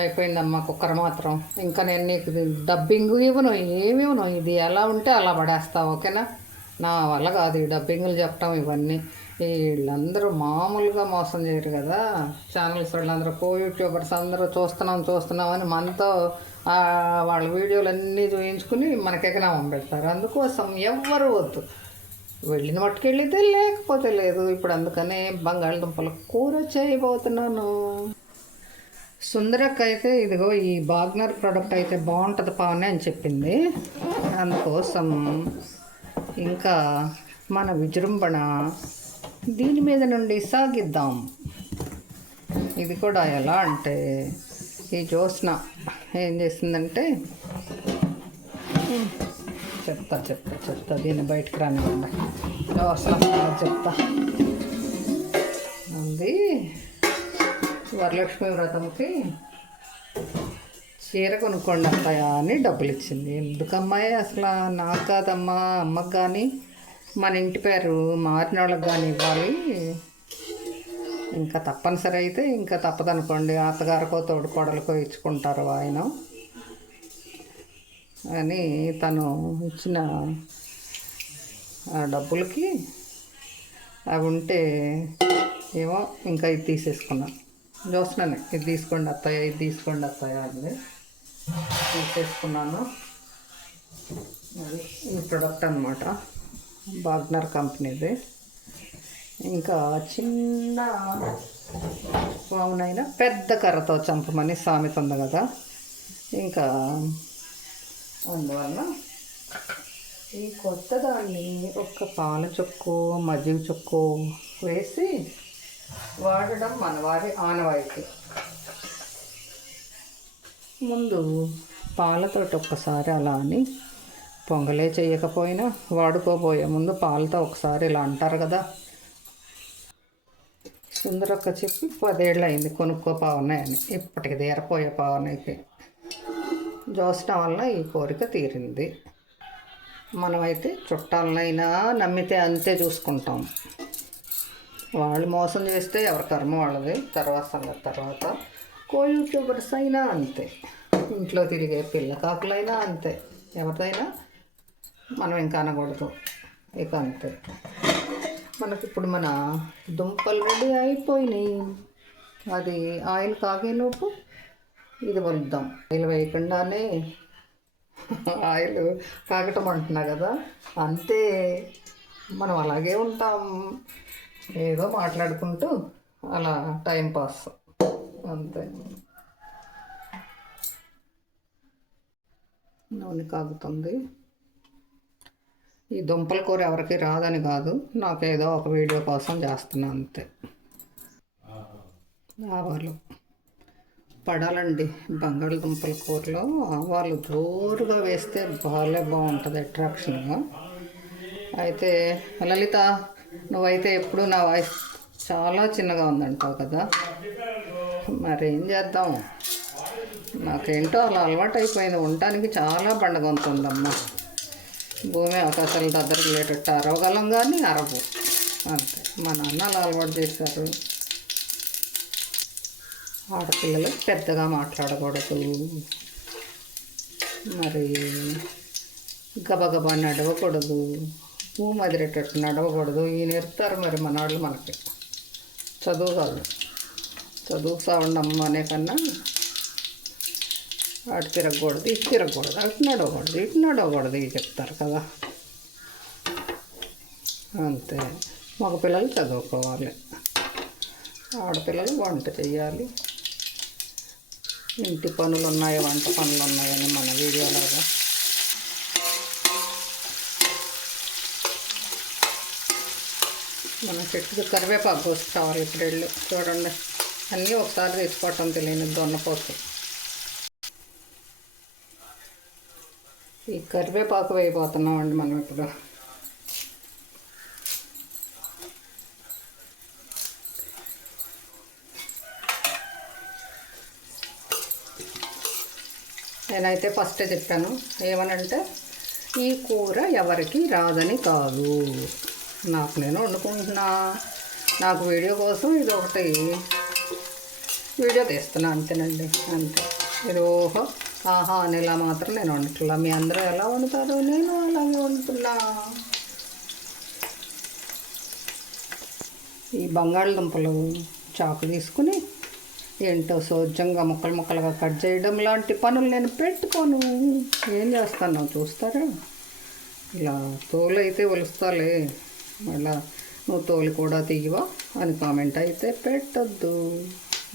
అయిపోయిందమ్మా కుక్కర్ మాత్రం. ఇంకా నేను నీకు డబ్బింగ్ ఇవ్వను, ఏమి ఇవ్వను. ఇది ఎలా ఉంటే అలా పడేస్తావు, ఓకేనా? నా వల్ల కాదు ఈ డబ్బింగులు చెప్పడం ఇవన్నీ. వీళ్ళందరూ మామూలుగా మోసం చేయరు కదా. ఛానల్స్ వాళ్ళందరూ యూట్యూబర్స్ అందరూ చూస్తున్నామని మనతో వాళ్ళ వీడియోలన్నీ చూయించుకుని మనకి ఎకనామం పెడతారు. అందుకోసం ఎవ్వరు వద్దు. వెళ్ళిన మట్టుకెళ్ళితే లేకపోతే లేదు. ఇప్పుడు అందుకనే బంగాళదుంపల కూర చేయబోతున్నాను. సుందరక్క అయితే ఇదిగో ఈ బాగ్నర్ ప్రోడక్ట్ అయితే బాగుంటుంది పావని అని చెప్పింది. అందుకోసం ఇంకా మన విజృంభణ దీని మీద నుండి సాగిద్దాం. ఇది కూడా ఎలా అంటే ఈ జ్యోత్స్న ఏం చేసిందంటే చెప్తా దీన్ని బయటకు రానివ్వండి. జ్యోత్స్న చెప్తా ఉంది. వరలక్ష్మి వ్రతంకి చీర కొనుక్కోండి అత్తయ్య అని డబ్బులు ఇచ్చింది. ఎందుకమ్మాయి అసలు నాకు కాదమ్మా, అమ్మకు కానీ మన ఇంటి పేరు మారిన వాళ్ళకి కానీ ఇవ్వాలి. ఇంకా తప్పనిసరి అయితే ఇంకా తప్పదనుకోండి, అత్తగారికో తోడుకోడలకో ఇచ్చుకుంటారు ఆయన అని తను ఇచ్చిన ఆ డబ్బులకి అవి ఉంటే ఏమో ఇంకా ఇది తీసేసుకున్నాను. చూస్తున్నాను, ఇది తీసుకోండి అత్తయ్య అండి. తీసేసుకున్నాను. అది ఈ ప్రోడక్ట్ అనమాట, బాగ్నర్ కంపెనీది. ఇంకా చిన్న పావునైనా పెద్ద కర్రతో చంపమని సామెత ఉంది కదా. ఇంకా అందువల్ల ఈ కొత్త దాన్ని ఒక పాల చొక్కు మజ్జిగ చొక్కు వేసి వాడడం మన వారి ఆనవాయితీ. ముందు పాలతోటి ఒక్కసారి అలా అని పొంగలే చేయకపోయినా వాడుకోబోయే ముందు పాలతో ఒకసారి ఇలా అంటారు కదా. సుందరక్క చెప్పి 10 ఏళ్ళు అయింది కొనుక్కో పావని అని. ఇప్పటికి తీరపోయే పావనైతే జోసడం వల్ల ఈ కోరిక తీరింది. మనమైతే చుట్టాలనైనా నమ్మితే అంతే చూసుకుంటాం. వాళ్ళు మోసం చేస్తే ఎవరి కర్మ వాళ్ళది, తర్వాత సంగతి తర్వాత. యూట్యూబర్స్ అయినా అంతే, ఇంట్లో తిరిగే పిల్ల కాకులైనా అంతే. ఎవరిదైనా మనం ఇంకా అనకూడదు, ఇక అంతే. మనకిప్పుడు మన దుంపలు రెడీ అయిపోయినాయి. అది ఆయిల్ కాగేలోపు ఇది వలుద్దాం. ఆయిల్ వేయకుండానే ఆయిల్ కాగటం అంటున్నా కదా, అంతే. మనం అలాగే ఉంటాం, ఏదో మాట్లాడుకుంటూ అలా టైంపాస్ అంతే. నూనె కాగుతుంది. ఈ దుంపల కూర ఎవరికి రాదని కాదు, నాకేదో ఒక వీడియో కోసం చేస్తున్నా అంతే. ఆవాలు పడాలండి బంగాళదుంపల కూరలో. ఆవాలు జోరుగా వేస్తే బాగుంటుంది అట్రాక్షన్గా. అయితే లలిత, నువ్వైతే ఎప్పుడు నా వాయిస్ చాలా చిన్నగా ఉందంటావు కదా, మరేం చేద్దాం, నాకేంటో అలా అలవాటు అయిపోయింది. ఉండటానికి చాలా బండగొంతుందమ్మా. భూమి ఆకాశాల దగ్గరికి లేటట్టు అరవగలం కానీ అరవు అంతే. మా నాన్న అలా అలవాటు చేశారు. ఆడపిల్లలు పెద్దగా మాట్లాడకూడదు, మరి గబగబా నడవకూడదు, భూమి అదిరేటట్టు నడవకూడదు. ఈ నేర్పుతారు మరి మన వాళ్ళు మనకి. చదువు కాదు, చదువు సావండమ్మ అనే కన్నా అటు తిరగకూడదు, ఇటు తిరగకూడదు, అటు నడవకూడదు, ఇటు నడవకూడదు ఇవి చెప్తారు కదా, అంతే. మగ పిల్లలు చదువుకోవాలి, ఆడపిల్లలు వంట చేయాలి. ఇంటి పనులు ఉన్నాయి, వంట పనులు ఉన్నాయని మన వీడియోలాగా. మన చెట్టుకు కరివేపాకు కోసుకోవాలి. ఇప్పుడు వెళ్ళి చూడండి, అన్నీ ఒకసారి తెచ్చుకోవటం తెలియని దొన్నపోతు. ఈ కరివేపాకు వేయబోతున్నామండి మనం ఇప్పుడు. నేనైతే ఫస్టే చెప్పాను ఏమనంటే, ఈ కూర ఎవరికి రాదని కాదు, నాకు నేను వండుకుంటున్నా. నాకు వీడియో కోసం ఇది ఒకటి వీడియో తీస్తున్నా అంతేనండి, అంతే. ఇది ఓహో ఆహా అనేలా మాత్రం నేను వండుతున్నా. మీ అందరూ ఎలా వండుతారో నేను అలాగే వండుతున్నా. ఈ బంగాళదుంపలు చాకు తీసుకుని ఏంటో సోజ్యంగా ముక్కలు ముక్కలుగా కట్ చేయడం లాంటి పనులు నేను పెట్టుకోను. ఏం చేస్తాను చూస్తారా? ఇలా తోలు అయితే ఒలుస్తాలే, మళ్ళా నువ్వు తోలు కూడా తీయవా అని కామెంట్ అయితే పెట్టద్దు.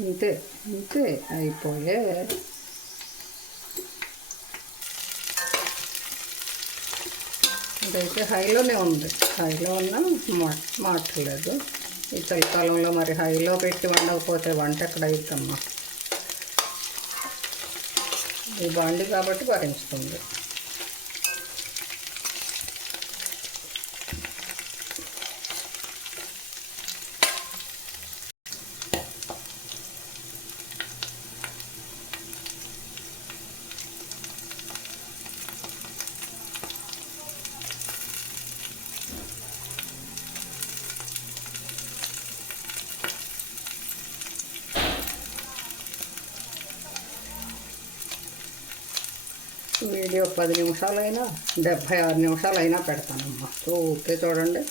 అంతే అంతే అయిపోయే. ఇదైతే హైలోనే ఉంది, హైలో ఉన్నా మాట్లేదు. ఈ చలికాలంలో మరి హైలో పెట్టి వండకపోతే వంట ఎక్కడ అవుతుందమ్మా? ఈ బాండి కాబట్టి భరించుతుంది. వీడియో 10 నిమిషాలైనా 76 నిమిషాలైనా పెడతానమ్మా. చూస్తే చూడండి,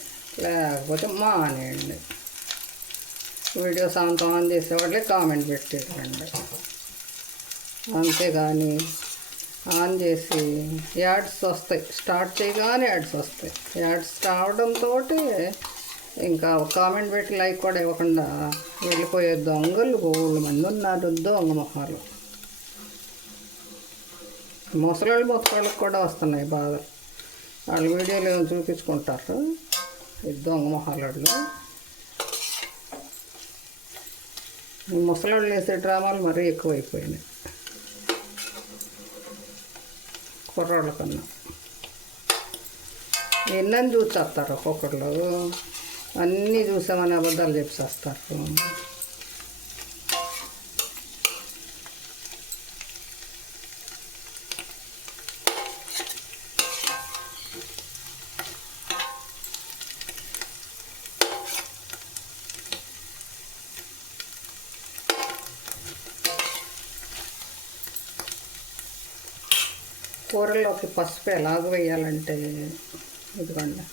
లేకపోతే మానేయండి. వీడియో సాయంత్రం ఆన్ చేసేవాళ్ళే కామెంట్ పెట్టేయండి. అంతేగాని ఆన్ చేసి యాడ్స్ వస్తాయి, స్టార్ట్ చేయగానే యాడ్స్ వస్తాయి. యాడ్స్ రావడంతో ఇంకా కామెంట్ పెట్టి లైక్ కూడా ఇవ్వకుండా వెళ్ళిపోయే దొంగలు 3 మంది ఉన్నారు, దొంగ మొహాలు. ముసలాళ్ళు మొత్తకాళ్ళకి కూడా వస్తున్నాయి బాధలు. వాళ్ళ వీడియోలు ఏమో చూపించుకుంటారు దొంగ మొహాలు. ఈ ముసలాళ్ళు వేసే డ్రామాలు మరీ ఎక్కువైపోయినాయి కుర్రాళ్ళ కన్నా. ఎన్నని చూసేస్తారు ఒక్కొక్కళ్ళు, అన్నీ చూసామని అబద్ధాలు చెప్పేస్తారు. కూరల్లోకి పసుపు ఎలాగ వేయాలంటే ఇదిగోండి,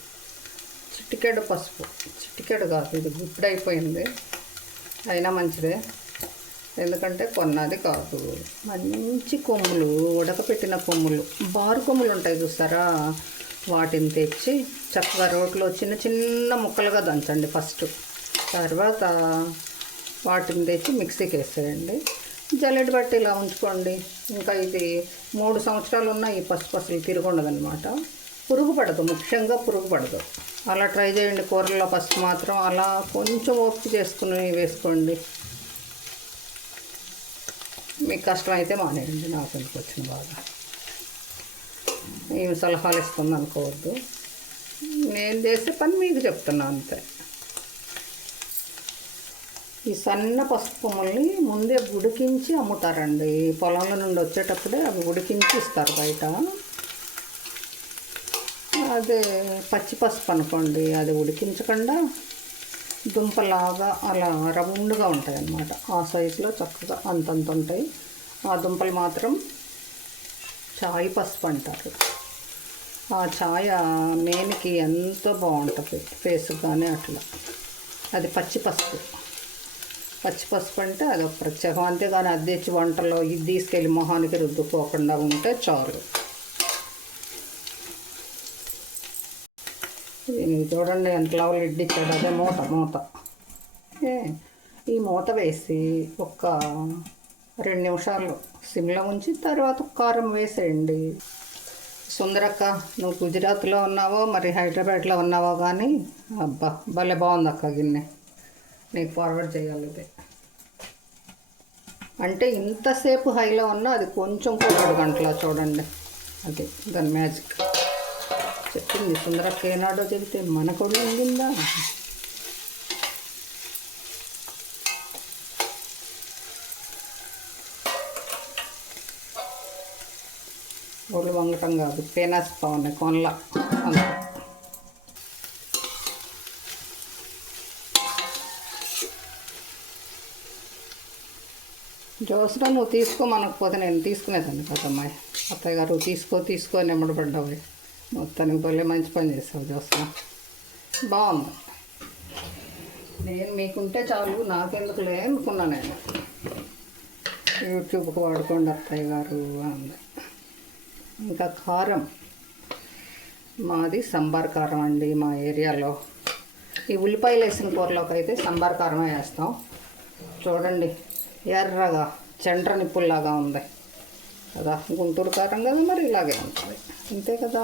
చిటికెడు పసుపు, చిటికెడు కాదు, ఇది గుడ్డైపోయింది అయినా మంచిదే. ఎందుకంటే కొన్నది కాదు, మంచి కొమ్ములు, ఉడకపెట్టిన కొమ్ములు, బారు కొమ్ములు ఉంటాయి చూస్తారా, వాటిని తెచ్చి చక్కగా రోట్లో చిన్న చిన్న ముక్కలుగా దంచండి ఫస్ట్. తర్వాత వాటిని తెచ్చి మిక్సీకి వేసేయండి. జల్లెడ బట్టి ఇలా ఉంచుకోండి. ఇంకా ఇది 3 సంవత్సరాలు ఉన్న ఈ పసుపు అసలు తిరుగుండదనమాట. పురుగు పడదు, ముఖ్యంగా పురుగు పడదు. అలా ట్రై చేయండి. కూరల్లో పసుపు మాత్రం అలా కొంచెం ఓపిక చేసుకుని వేసుకోండి. మీకు కష్టమైతే మానేయండి, నాకు ఎందుకు వచ్చిన బాగా. ఏమి సలహాలు ఇస్తుంది అనుకోవద్దు, నేను చేసే పని మీకు చెప్తున్నా అంతే. ఈ సన్న పసుపు కొమ్మల్ని ముందే ఉడికించి అమ్ముతారండి. పొలంలో నుండి వచ్చేటప్పుడే అవి ఉడికించి ఇస్తారు బయట. అదే పచ్చి పసుపు అనుకోండి, అది ఉడికించకుండా దుంపలాగా అలా రౌండ్గా ఉంటాయి అన్నమాట. ఆ సైజులో చక్కగా అంతంత ఉంటాయి. ఆ దుంపలు మాత్రం చాయ్ పసుపు అంటారు. ఆ ఛాయ మేనికి ఎంతో బాగుంటుంది, ఫేస్కి కానీ అట్లా. అది పచ్చి పసుపు. పచ్చి పసుపు అంటే అది ఒక ప్రత్యేకం. అంతేగాని అది తెచ్చి వంటలో ఇది తీసుకెళ్ళి మొహానికి రుద్దుకోకుండా ఉంటే చాలు. ఇది చూడండి ఎంత లెవెల్ ఇడ్డిచ్చాడు. అదే మూత ఈ మూత వేసి ఒక 2 నిమిషాలు సిమ్లో ఉంచి తర్వాత కారం వేసేయండి. సుందరక్క, నువ్వు గుజరాత్లో ఉన్నావో మరి హైదరాబాద్లో ఉన్నావో కానీ అబ్బా భలే బాగుంది అక్క గిన్నె. నీకు ఫార్వర్డ్ చేయాలి. ఇది అంటే ఇంతసేపు హైలో ఉన్నా అది కొంచెం కూడా 2 గంటల చూడండి. అది దాని మ్యాజిక్. చెప్పింది సుందరక్క ఏనాడో చెబితే మన కూడా ఉండిందా. ఒళ్ళు వంగటం కాదు, పేనాస్తా ఉన్నాయి కొనల అంత. జ్యోత్స్న నువ్వు తీసుకోమనకపోతే నేను తీసుకునేదాన్ని కదమ్మాయి. అత్తయ్య గారు తీసుకో నెమ్మడబడ్డావు. మొత్తానికి భలే మంచి పని చేస్తావు జ్యోత్స్న. బాగుంది. నేను మీకుంటే చాలు, నాకెందుకులే అనుకున్నా. నేను యూట్యూబ్కి వాడుకోండి అత్తయ్య గారు అంది. ఇంకా కారం మాది సంబార్ కారం అండి. మా ఏరియాలో ఈ ఉల్లిపాయలు వేసిన కూరలోకి అయితే సంబార్ కారమే వేస్తాం. చూడండి ఎర్రగా చండ్ర నిప్పుల్లాగా ఉంది కదా. గుంటూరు కారం కదా, మరి ఇలాగే ఉంటుంది అంతే కదా.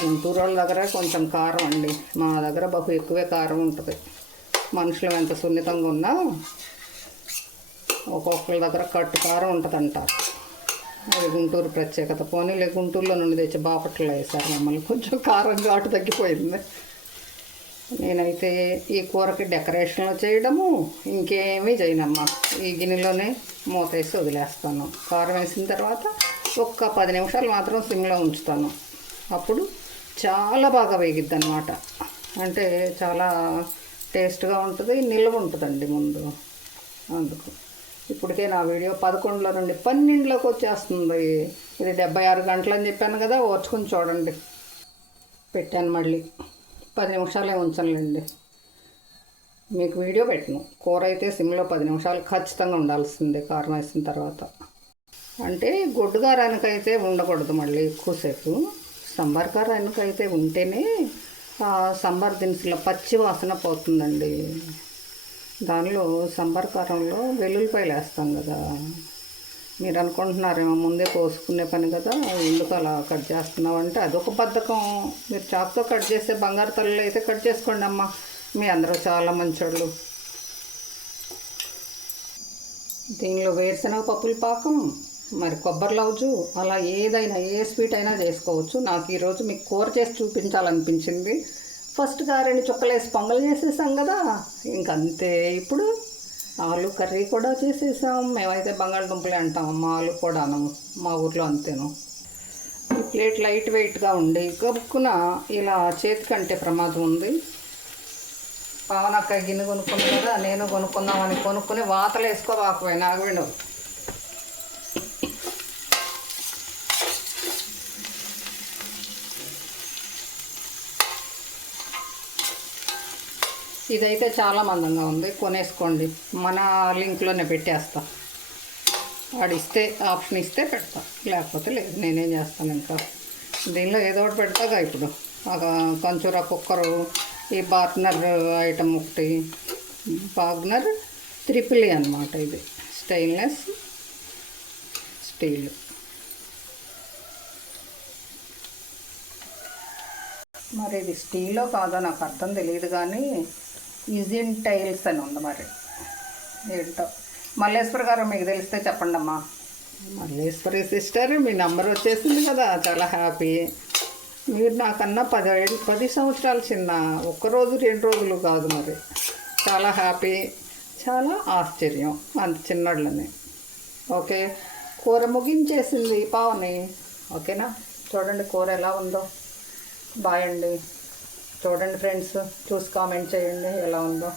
గుంటూరు వాళ్ళ దగ్గర కొంచెం కారం అండి, మా దగ్గర బహు ఎక్కువే కారం ఉంటుంది. మనుషులు ఎంత సున్నితంగా ఉన్నా ఒక్కొక్కరి దగ్గర కట్టు కారం ఉంటుంది అంటారు. అది గుంటూరు ప్రత్యేకత. పోనీలే, గుంటూరులో నుండి తెచ్చి బాపట్లలో వేశారు మమ్మల్ని. కొంచెం కారం ఘాటు తగ్గిపోయింది. నేనైతే ఈ కూరకి డెకరేషన్లు చేయడము ఇంకేమీ చేయనమ్మా. ఈ గిన్నెలోనే మూత వేసి వదిలేస్తాను. కారం వేసిన తర్వాత ఒక్క 10 నిమిషాలు మాత్రం సిమ్లో ఉంచుతాను. అప్పుడు చాలా బాగా వేగిద్ది అన్నమాట. అంటే చాలా టేస్ట్గా ఉంటుంది, నిల్వ ఉంటుందండి ముందు. అందుకు ఇప్పటికే నా వీడియో 11 నుండి 12లోకి వచ్చేస్తుంది. ఇది 76 గంటలు అని చెప్పాను కదా, ఓర్చుకుని చూడండి. పెట్టాను మళ్ళీ 10 నిమిషాలే ఉంచనులేండి. మీకు వీడియో పెట్టను. కూర అయితే సిమ్లో 10 నిమిషాలు ఖచ్చితంగా ఉండాల్సిందే కారం వేసిన తర్వాత. అంటే గొడ్డు కారానికైతే ఉండకూడదు మళ్ళీ ఎక్కువసేపు. సంబార్ కారానికైతే ఉంటేనే సంబార్ దినుసుల పచ్చి వాసన పోతుందండి. దానిలో సంబార్ కారంలో వెల్లుల్లిపాయలు వేస్తాం కదా. మీరు అనుకుంటున్నారేమో ముందే కోసుకునే పని కదా, ఎందుకు అలా కట్ చేస్తున్నావు అంటే అదొక బద్ధకం. మీరు చాకుతో కట్ చేసే బంగారు తల్లు అయితే కట్ చేసుకోండి అమ్మ. మీ అందరూ చాలా మంచోళ్ళు. దీనిలో వేరుశనగ పప్పుల పాకం, మరి కొబ్బరి లౌజు, అలా ఏదైనా ఏ స్వీట్ అయినా చేసుకోవచ్చు. నాకు ఈరోజు మీకు కూర చేసి చూపించాలనిపించింది. ఫస్ట్గా 2 చుక్కలు వేసి పొంగల్ చేసేసాం కదా, ఇంకంతే. ఇప్పుడు ఆలు కర్రీ కూడా చేసేసాం. మేమైతే బంగాళదుంపలే అంటాం, మా ఆలు కూడాను, మా ఊర్లో అంతేను. ఈ ప్లేట్ లైట్ వెయిట్గా ఉండి గబుక్కున ఇలా చేతికంటే ప్రమాదం ఉంది. పవనక్క గిన్నె కొనుక్కుంది కదా, నేను కొనుక్కుందామని కొనుక్కుని వాతలు వేసుకోవాకపోయినా ఆగవిండు. ఇదైతే చాలా మందంగా ఉంది, కొనేసుకోండి. మన లింక్లోనే పెట్టేస్తా. వాడిస్తే ఆప్షన్ ఇస్తే పెడతా, లేకపోతే లేదు. నేనేం చేస్తాను ఇంకా. దీనిలో ఏదో ఒకటి పెడతాగా. ఇప్పుడు కంచూర కుక్కరు, ఈ బార్నర్ ఐటమ్ ఒకటి, బార్నర్ 3 అన్నమాట. ఇది స్టెయిన్లెస్ స్టీల్. మరి ఇది స్టీల్లో కాదో నాకు అర్థం తెలియదు, కానీ ఈజియన్ టైల్స్ అని ఉంది. మరి ఏంటో. మల్లేశ్వరి గారు మీకు తెలిస్తే చెప్పండి అమ్మా. మల్లేశ్వరి సిస్టర్, మీ నెంబర్ వచ్చేసింది కదా, చాలా హ్యాపీ. మీరు నాకన్నా 10 సంవత్సరాలు చిన్న. 1 రోజు 2 రోజులు కాదు. మరి చాలా హ్యాపీ, చాలా ఆశ్చర్యం అంత చిన్నోళ్ళని. ఓకే, కూర ముగించేసింది పావని. ఓకేనా, చూడండి కూర ఎలా ఉందో. బాయ్ అండి. చూడండి ఫ్రెండ్స్, చూసి కామెంట్ చేయండి ఎలా ఉందో.